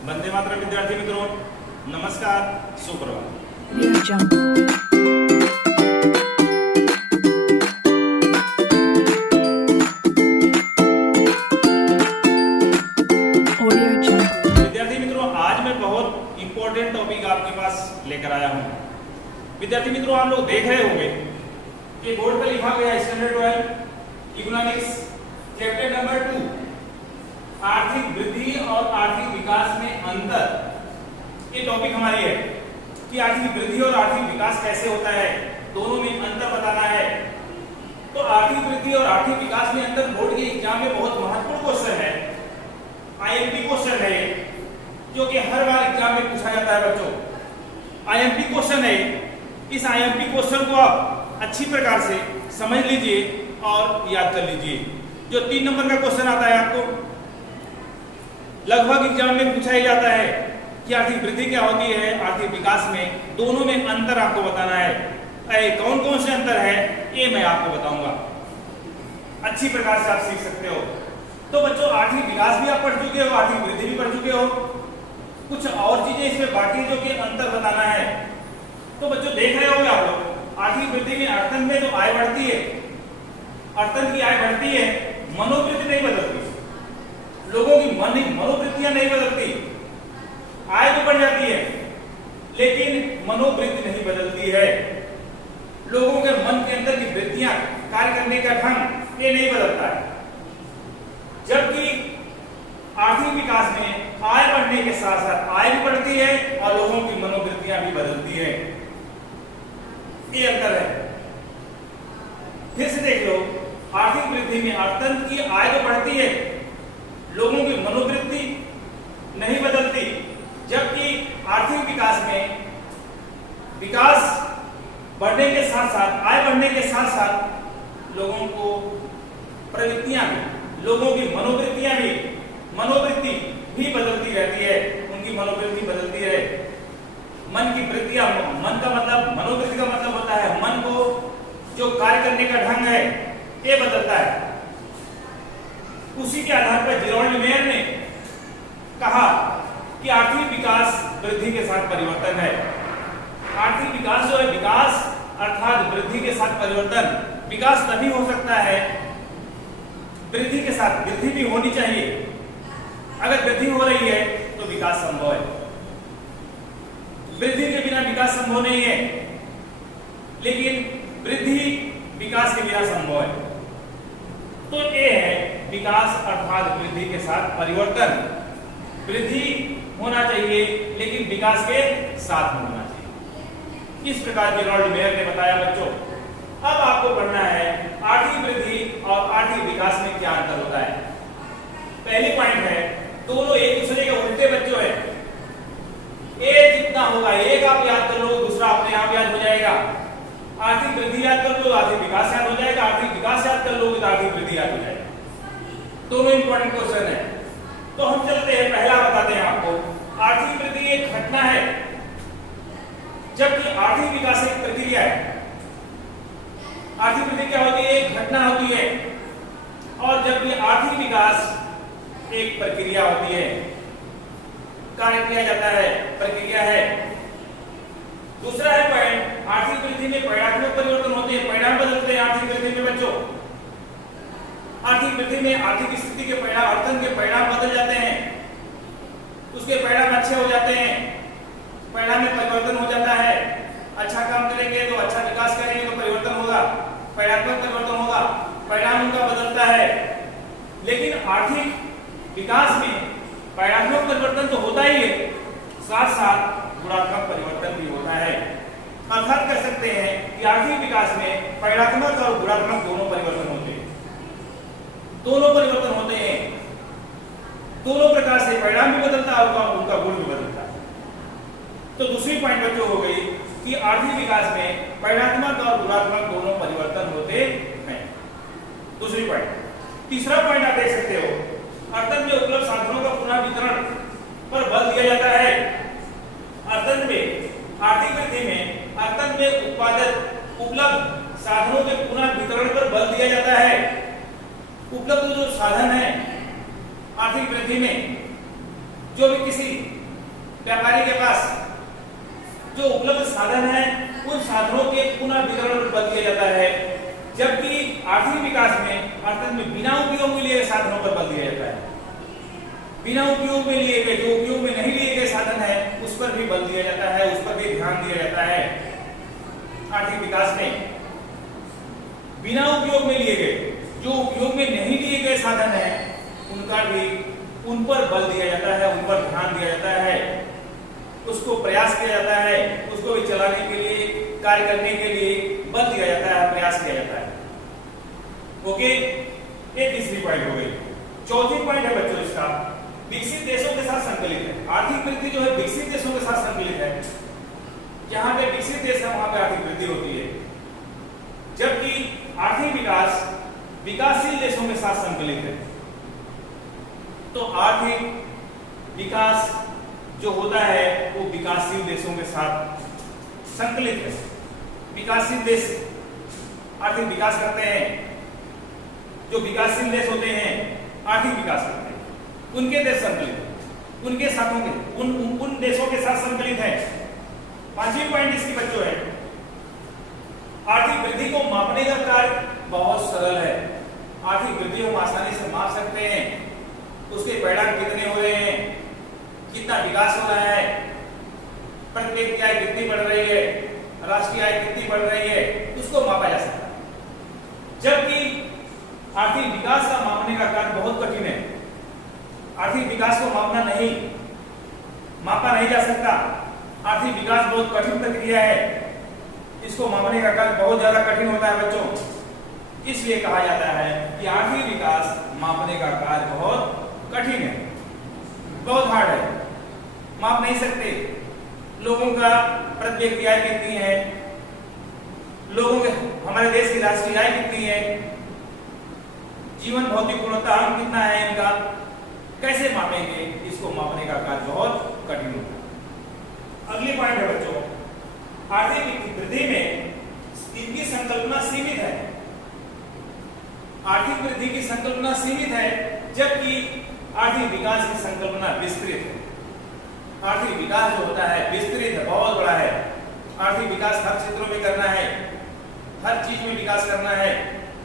वंदे मातरम विद्यार्थी मित्रों, नमस्कार, सुप्रभात। विद्यार्थी मित्रों, आज मैं बहुत इंपॉर्टेंट टॉपिक आपके पास लेकर आया हूँ। विद्यार्थी मित्रों, आप लोग देख रहे होंगे कि बोर्ड पर लिखा गया स्टैंडर्ड 12 इकोनॉमिक्स चैप्टर नंबर 2 आर्थिक वृद्धि और आर्थिक विकास में अंतर। ये टॉपिक हमारी है कि आर्थिक वृद्धि और आर्थिक विकास कैसे होता है, दोनों में अंतर बताना है। तो आर्थिक वृद्धि और आर्थिक विकास में अंतर बोर्ड के एग्जाम में बहुत महत्वपूर्ण क्वेश्चन है, आईएमपी क्वेश्चन है, जो कि हर बार एग्जाम में पूछा जाता है बच्चों। आईएमपी क्वेश्चन है, इस आईएमपी क्वेश्चन को आप अच्छी प्रकार से समझ लीजिए और याद कर लीजिए। जो 3 नंबर का क्वेश्चन आता है आपको लगभग एग्जाम में पूछा ही जाता है कि आर्थिक वृद्धि क्या होती है, आर्थिक विकास में, दोनों में अंतर आपको बताना है। कौन कौन से अंतर है ये मैं आपको बताऊंगा, अच्छी प्रकार से आप सीख सकते हो। तो बच्चों, आर्थिक विकास भी आप पढ़ चुके हो, आर्थिक वृद्धि भी पढ़ चुके हो, कुछ और चीजें इसमें बाकी जो कि अंतर बताना है। तो बच्चों देख रहे होंगे आप लोग, आर्थिक वृद्धि में अर्थन में जो आय बढ़ती है, अर्थन की आय बढ़ती है, मनोवृत्ति नहीं बदलती, लोगों की मनोवृत्तियां नहीं बदलती। आय तो बढ़ जाती है लेकिन मनोवृत्ति नहीं बदलती है। लोगों के मन के अंदर की वृत्तियां, कार्य करने का ढंग, ये नहीं बदलता है। जबकि आर्थिक विकास में आय बढ़ने के साथ साथ आय भी बढ़ती है और लोगों की मनोवृत्तियां भी बदलती है। ये अंतर है। फिर से देख लो, आर्थिक वृद्धि में अर्थतंत्र की आय तो बढ़ती है, लोगों की मनोवृत्ति नहीं बदलती। जबकि आर्थिक विकास में विकास बढ़ने के साथ साथ, आय बढ़ने के साथ साथ लोगों को प्रवृत्तियां भी, लोगों की मनोवृत्ति भी बदलती रहती है, उनकी मनोवृत्ति बदलती है। मन की वृत्तियां, मन का मतलब, मनोवृत्ति का मतलब होता है मन को जो कार्य करने का ढंग है ये बदलता है। उसी के आधार पर जेरोल्ड मेयर ने कहा कि आर्थिक विकास वृद्धि के साथ परिवर्तन है। आर्थिक विकास जो है, विकास अर्थात वृद्धि के साथ परिवर्तन। विकास तभी हो सकता है वृद्धि के साथ, वृद्धि भी होनी चाहिए। अगर वृद्धि हो रही है तो विकास संभव है, वृद्धि के बिना विकास संभव नहीं है, लेकिन वृद्धि विकास के बिना संभव है। तो ये है विकास अर्थात वृद्धि के साथ परिवर्तन। वृद्धि होना चाहिए लेकिन विकास के साथ होना चाहिए। इस प्रकार जेरोल्ड मेयर ने बताया बच्चों। अब आपको पढ़ना है आर्थिक वृद्धि और आर्थिक विकास में क्या अंतर होता है। पहली पॉइंट है, दोनों एक दूसरे के उल्टे बच्चों है। एक जितना होगा, एक आप याद कर लो, दूसरा अपने आप याद हो जाएगा। आर्थिक वृद्धि याद कर लो, आर्थिक विकास याद हो जाएगा। आर्थिक विकास याद कर लो तो आर्थिक वृद्धि याद हो जाएगा। दोनों इंपॉर्टेंट क्वेश्चन है। तो हम चलते हैं, पहला बताते हैं आपको। आर्थिक वृद्धि एक घटना है, जबकि आर्थिक विकास एक प्रक्रिया है। आर्थिक वृद्धि क्या होती है? एक घटना होती है, और जबकि आर्थिक विकास एक प्रक्रिया होती है, कार्य किया जाता है, प्रक्रिया है। दूसरा है पॉइंट, आर्थिक वृद्धि में परिणात्मक परिवर्तन होते हैं, परिणाम बदलते हैं आर्थिक वृद्धि में बच्चों। आर्थिक वृद्धि में आर्थिक स्थिति के परिणाम, अर्थन के परिणाम बदल जाते हैं, उसके परिणाम अच्छे हो जाते हैं, परिणाम में परिवर्तन हो जाता है। अच्छा काम करेंगे तो अच्छा विकास करेंगे तो परिवर्तन होगा, परिणात्मक परिवर्तन होगा, परिणाम उनका बदलता है। लेकिन आर्थिक विकास में परिणात्मक परिवर्तन तो होता ही है, साथ साथ गुणात्मक परिवर्तन भी होता है। अर्थात कह सकते हैं कि आर्थिक विकास में परिणात्मक और गुणात्मक दोनों परिवर्तन होते हैं, दोनों परिवर्तन होते हैं। दोनों प्रकार से परिणाम भी बदलता है और उनका गुण भी बदलता है। तो दूसरी पॉइंट बच्चों हो गई कि आर्थिक विकास में परिणात्मक और गुणात्मक दोनों परिवर्तन होते हैं। दूसरी पॉइंट। तीसरा पॉइंट आप देख सकते हो, अर्थन में उपलब्ध साधनों का पुनः वितरण पर बल दिया जाता है। अर्थन में, आर्थिक वृद्धि में अर्थन में उत्पादित उपलब्ध साधनों के पुनः वितरण पर बल दिया जाता है। उपलब्ध जो साधन है आर्थिक वृद्धि में, जो भी किसी व्यापारी के पास जो उपलब्ध साधन है उन साधनों के पुनः वितरण पर बल दिया जाता है, जबकि आर्थिक विकास में अर्थात में बिना उपयोग में लिए गए साधनों पर बल दिया जाता है। बिना उपयोग में लिए गए, जो उपयोग में नहीं लिए गए साधन है उस पर भी बल दिया जाता है, उस पर भी ध्यान दिया जाता है। आर्थिक विकास में बिना उपयोग में लिए गए, जो उपयोग में नहीं लिए गए साधन है उनका भी उन पर बल दिया जाता है, उन पर ध्यान दिया जाता है, उसको प्रयास किया जाता है, उसको भी चलाने के लिए, कार्य करने के लिए बल दिया जाता है, प्रयास किया जाता है। ओके, ये तीसरी पॉइंट हो गई। चौथी पॉइंट है बच्चों इसका, विकसित देशों के साथ संकलित है। आर्थिक वृद्धि जो है विकसित देशों के साथ संकलित है। जहां पे विकसित देश है वहां पे आर्थिक वृद्धि होती है, जबकि आर्थिक विकास विकासशील देशों के साथ संकलित है। तो आर्थिक विकास जो होता है वो विकासशील देशों के साथ संकलित है। विकासशील देश आर्थिक विकास करते हैं, जो विकासशील देश होते हैं आर्थिक विकास करते हैं, उनके देश संकलित है, उनके साथ होंगे उन देशों के साथ संकलित है। पांचवी पॉइंट इसकी बच्चों है, आर्थिक वृद्धि को मापने का कार्य बहुत सरल है। आर्थिक वृद्धि हम आसानी से माप सकते हैं, उसके परिणाम कितने हो रहे हैं, कितना विकास हो रहा है, प्रति व्यक्ति आय कितनी बढ़ रही है, राष्ट्रीय आय कितनी बढ़ रही है, उसको मापा जा सकता है। जबकि आर्थिक विकास का मापने का कार्य बहुत कठिन है। आर्थिक विकास को मापा नहीं जा सकता। आर्थिक विकास बहुत कठिन प्रक्रिया है, इसको मापने का कार्य बहुत ज्यादा कठिन होता है बच्चों। इसलिए कहा जाता है कि आर्थिक विकास मापने का कार्य बहुत कठिन है, बहुत हार्ड है, माप नहीं सकते। लोगों का प्रति व्यक्ति आय कितनी है, लोगों के हमारे देश की राष्ट्रीय आय कितनी है, जीवन भौतिक गुणवत्ता कितना है, इनका कैसे मापेंगे, इसको मापने का कार्य बहुत कठिन होता है। अगली पॉइंट है बच्चों, आर्थिक वृद्धि में इनकी संकल्पना सीमित है। आर्थिक वृद्धि की संकल्पना सीमित है, जबकि आर्थिक विकास की संकल्पना विस्तृत है। आर्थिक विकास जो होता है विस्तृत है, बहुत बड़ा है। आर्थिक विकास हर क्षेत्रों में करना है, हर चीज में विकास करना है।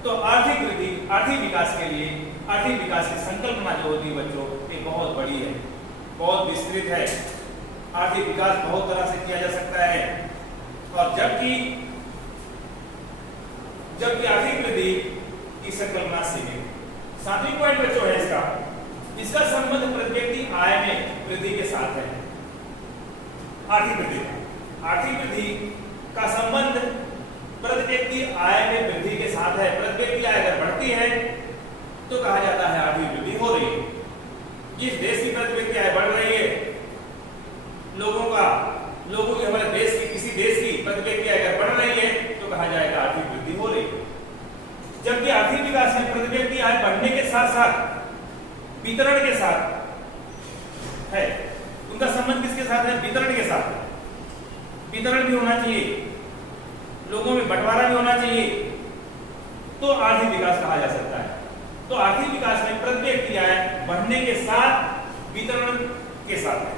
तो आर्थिक वृद्धि, आर्थिक विकास के लिए आर्थिक विकास की संकल्पना जो होती है बच्चों, ये बहुत बड़ी है, बहुत विस्तृत है। आर्थिक विकास बहुत तरह से किया जा सकता है, और जबकि आर्थिक वृद्धि की संकल्पना सीमित। सातवीं पॉइंट बच्चों है इसका संबंध प्रति व्यक्ति आय में वृद्धि के साथ है। आर्थिक वृद्धि का संबंध प्रति व्यक्ति आय में वृद्धि के साथ है। प्रति व्यक्ति आय अगर बढ़ती है तो कहा जाता है आर्थिक वृद्धि हो रही है। जिस देश की प्रति व्यक्ति आय बढ़ रही है, लोगों की हमारे देश की किसी देश की प्रति व्यक्ति आय अगर बढ़ रही है तो कहा जाएगा आर्थिक वृद्धि हो रही है। जबकि आर्थिक विकास में प्रति व्यक्ति आय बढ़ने के साथ साथ वितरण के साथ है। उनका संबंध किसके साथ है? वितरण के साथ। वितरण भी होना चाहिए, लोगों में बंटवारा भी होना चाहिए, तो आर्थिक विकास कहा जा सकता है। तो आर्थिक विकास में प्रति व्यक्ति आय बढ़ने के साथ वितरण के साथ है।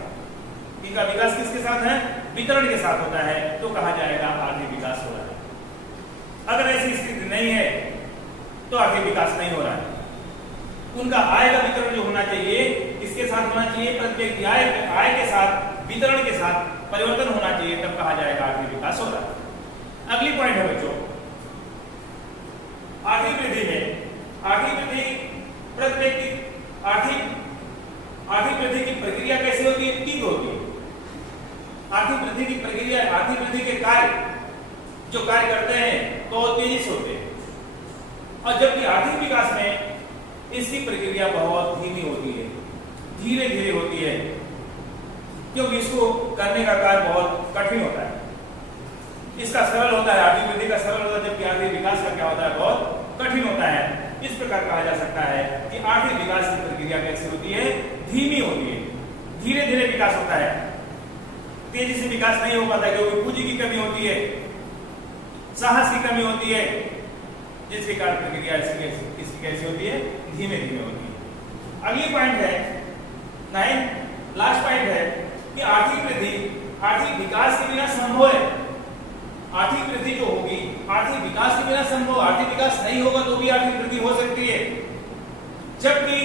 इनका विकास किसके साथ है? वितरण के साथ होता है, तो कहा जाएगा आर्थिक विकास हो रहा है। अगर ऐसी स्थिति नहीं है तो आर्थिक विकास नहीं हो रहा है। उनका आय का वितरण जो होना चाहिए इसके साथ होना चाहिए, प्रति व्यक्ति आय के साथ वितरण के साथ परिवर्तन होना चाहिए, तब कहा जाएगा आर्थिक विकास हो रहा है। अगली पॉइंट है बच्चों, आर्थिक वृद्धि में आर्थिक वृद्धि प्रति व्यक्ति आर्थिक वृद्धि की प्रक्रिया कैसे होती है? तीव्र होती है। आर्थिक वृद्धि की प्रक्रिया, आर्थिक वृद्धि के जो कार्य करते हैं तो तेजी से होते हैं, और जबकि आर्थिक विकास में इसकी प्रक्रिया बहुत धीमी होती है, धीरे धीरे होती है, क्योंकि इसको करने का कार्य बहुत कठिन होता है। इसका सरल होता है, आर्थिक वृद्धि का सरल होता है, जबकि आर्थिक विकास का क्या होता है? बहुत कठिन होता है। इस प्रकार कहा जा सकता है कि आर्थिक विकास की प्रक्रिया कैसे होती है? धीमी होती है, धीरे धीरे विकास होता है, तेजी से विकास नहीं हो पाता, क्योंकि पूंजी की कमी होती है, साहस की कमी होती है, जिसके कारण प्रक्रिया इसकी कैसी होती है? धीमे धीमे होती है। अगली पॉइंट है 9, लास्ट पॉइंट है कि आर्थिक वृद्धि आर्थिक विकास के बिना संभव है। आर्थिक वृद्धि जो होगी आर्थिक विकास के बिना संभव, आर्थिक विकास नहीं होगा तो भी आर्थिक वृद्धि हो सकती है, जबकि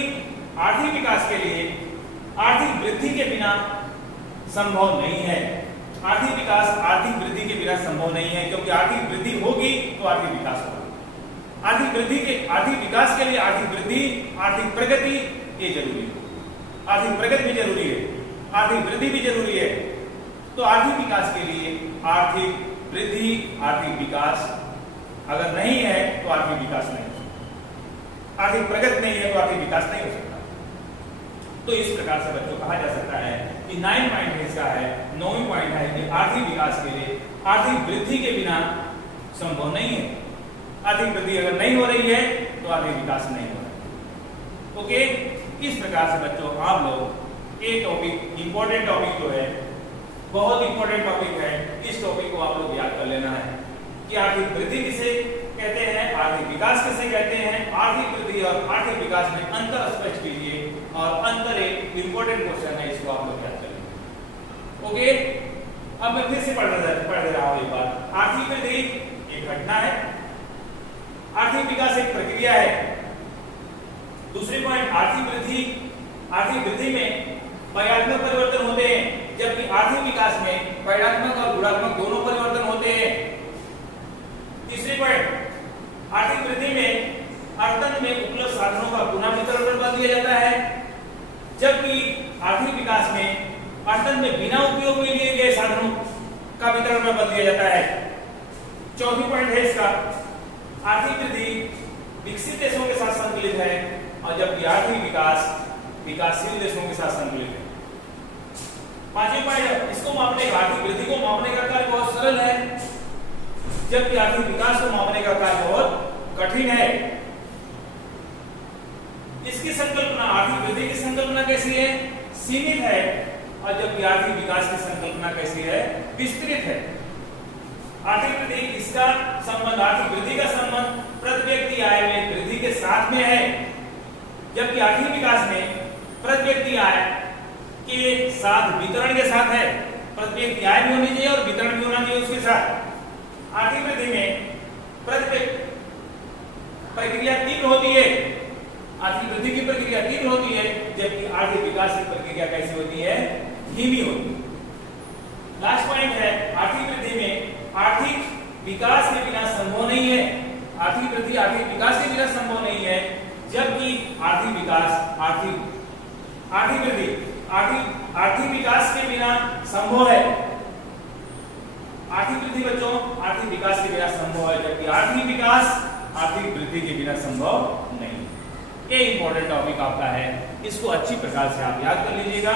आर्थिक विकास के लिए आर्थिक वृद्धि के बिना संभव नहीं है। आर्थिक विकास आर्थिक वृद्धि के बिना संभव नहीं है, क्योंकि आर्थिक वृद्धि होगी तो आर्थिक विकास होगा। आर्थिक विकास के लिए आर्थिक वृद्धि, आर्थिक प्रगति ये जरूरी है। आर्थिक प्रगति भी जरूरी है, आर्थिक वृद्धि भी जरूरी है। तो आर्थिक विकास के लिए आर्थिक वृद्धि, आर्थिक विकास अगर नहीं है तो आर्थिक विकास नहीं हो सकता। आर्थिक प्रगति नहीं है तो आर्थिक विकास नहीं हो सकता। तो इस प्रकार से बच्चों कहा जा सकता है कि 9 पॉइंट इसका है, 9वीं पॉइंट है कि आर्थिक विकास के लिए आर्थिक वृद्धि के बिना संभव नहीं है। आर्थिक वृद्धि अगर नहीं हो रही है तो आर्थिक विकास नहीं हो रहा है। ओके, इस प्रकार से बच्चों आप लोग ये टॉपिक इंपॉर्टेंट टॉपिक जो है, बहुत इंपॉर्टेंट टॉपिक है, इस टॉपिक को आप लोग याद कर लेना है कि आर्थिक वृद्धि किसे कहते हैं, आर्थिक विकास किसे कहते हैं। आर्थिक वृद्धि और आर्थिक विकास में अंतर स्पष्ट कीजिए, और अंतर एक इंपॉर्टेंट क्वेश्चन है, इसको आप लोग याद करेंगे। ओके, अब मैं फिर से पढ़ दे रहा हूं एक बार। आर्थिक वृद्धि एक घटना है, आर्थिक विकास एक प्रक्रिया है। दूसरी पॉइंट, आर्थिक वृद्धि में परिणात्मक परिवर्तन होते हैं, जबकि आर्थिक विकास में परिणात्मक और गुणात्मक दोनों परिवर्तन होते हैं। तीसरी पॉइंट, आर्थिक वृद्धि में अर्थतंत्र में उपलब्ध साधनों का पुनः वितरण पर बल दिया जाता है, जबकि आर्थिक विकास में अर्थतंत्र में बिना उपयोग में लिए गए साधनों का वितरण पर बल दिया जाता है। चौथी पॉइंट है इसका, आर्थिक वृद्धि विकसित देशों के साथ संतुलित है, और जबकि आर्थिक विकास विकासशील देशों के साथ संतुलित है। पांचवी पॉइंट, इसको मापने आर्थिक वृद्धि को मापने का कार्य बहुत सरल है, जबकि आर्थिक विकास को मापने का कार्य बहुत कठिन है। इसकी संकल्पना, आर्थिक वृद्धि की संकल्पना कैसी है, सीमित है, और जबकि आर्थिक विकास की संकल्पना कैसी है, विस्तृत है। आर्थिक वृद्धि, इसका संबंध, आर्थिक वृद्धि का संबंध प्रति व्यक्ति आय में वृद्धि के साथ में है, जबकि आर्थिक विकास में प्रति व्यक्ति आय के साथ वितरण के साथ है। प्रति व्यक्ति आय भी होनी चाहिए और वितरण भी होना चाहिए उसके साथ। आर्थिक वृद्धि में प्रक्रिया तीव्र होती है, आर्थिक वृद्धि की प्रक्रिया तीव्र होती है, जबकि आर्थिक विकास की प्रक्रिया कैसी होती है, धीमी होती है। लास्ट पॉइंट है, आर्थिक वृद्धि में आर्थिक विकास के बिना संभव नहीं है। आर्थिक वृद्धि आर्थिक विकास के बिना संभव नहीं है, जबकि आर्थिक वृद्धि आर्थिक विकास के बिना संभव है। आर्थिक वृद्धि बच्चों आर्थिक विकास के बिना संभव है, जबकि आर्थिक विकास आर्थिक वृद्धि के बिना संभव नहीं। ये इंपॉर्टेंट टॉपिक आपका है, इसको अच्छी प्रकार से आप याद कर लीजिएगा,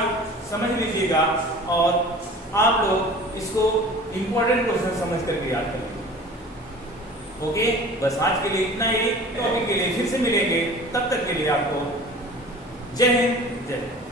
समझ लीजिएगा, और आप लोग इसको इंपॉर्टेंट क्वेश्चन समझ करके याद करेंगे। ओके, बस आज के लिए इतना ही। टॉपिक के लिए फिर से मिलेंगे, तब तक के लिए आपको जय हिंद, जय भारत।